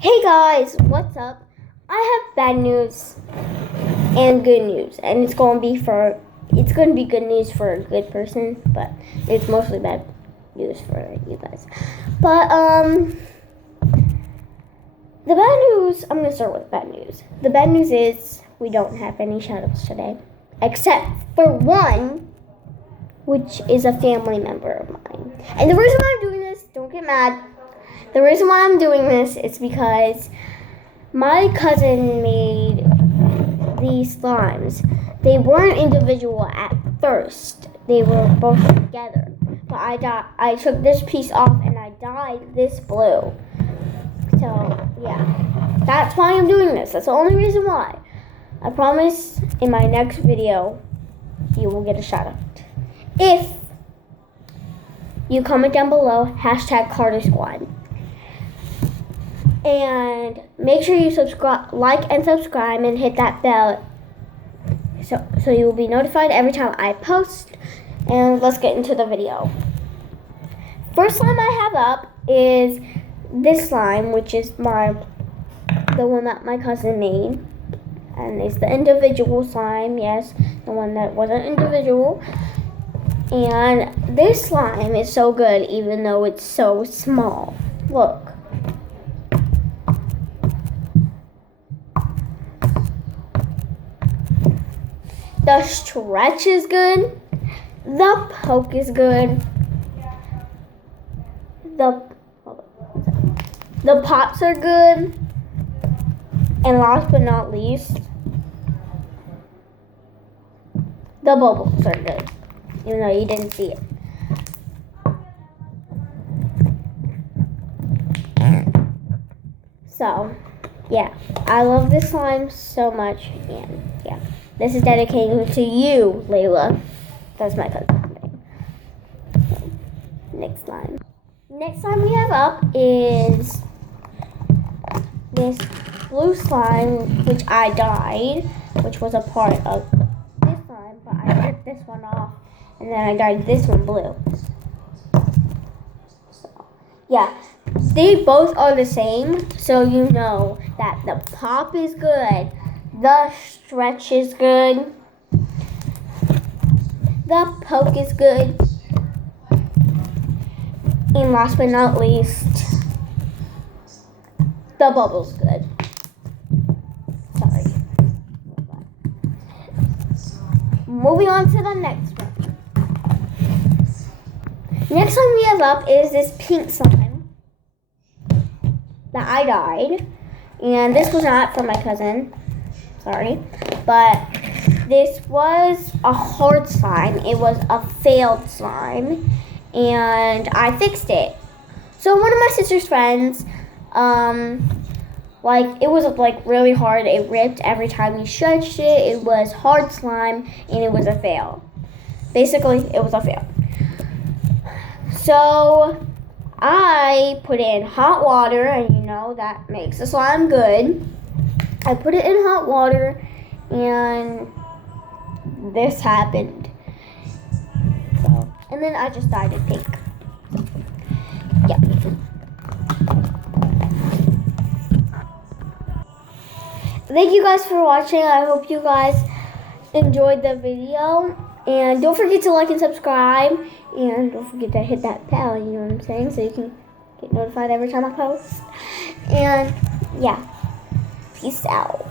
Hey guys, what's up? I have bad news and good news, and it's going to be good news for a good person, but it's mostly bad news for you guys. But the bad news, I'm going to start with bad news. The bad news is we don't have any shoutouts today, except for one, which is a family member of mine. And the reason why I'm doing this, don't get mad. The reason why I'm doing this is because my cousin made these slimes. They weren't individual at first. They were both together. But I took this piece off and I dyed this blue. So, yeah. That's why I'm doing this. That's the only reason why. I promise in my next video, you will get a shout out. If you comment down below, #CarterSquad. And make sure you like and subscribe and hit that bell so you will be notified every time I post. And let's get into the video. First slime I have up is this slime, which is the one that my cousin made. And it's the individual slime, yes, the one that wasn't individual. And this slime is so good even though it's so small. Look. The stretch is good. The poke is good. The pops are good. And last but not least, the bubbles are good. Even though you didn't see it. So, yeah. I love this slime so much. And, yeah. This is dedicated to you, Layla. That's my cousin's name. So, next slime. Next slime we have up is this blue slime, which I dyed, which was a part of this slime, but I ripped this one off, and then I dyed this one blue. So, yeah, they both are the same, so you know that the pop is good. The stretch is good. The poke is good. And last but not least, the bubble's good. Sorry. Moving on to the next one. Next one we have up is this pink slime that I dyed. And this was not from my cousin. Sorry, but this was a hard slime. It was a failed slime, and I fixed it. So one of my sister's friends, it was really hard. It ripped every time you stretched it. It was hard slime, and it was a fail. Basically, it was a fail. So I put it in hot water, and you know that makes the slime good. I put it in hot water, and this happened. So, and then I just dyed it pink. Yeah. Thank you guys for watching. I hope you guys enjoyed the video. And don't forget to like and subscribe. And don't forget to hit that bell, you know what I'm saying? So you can get notified every time I post. And, yeah. Peace out.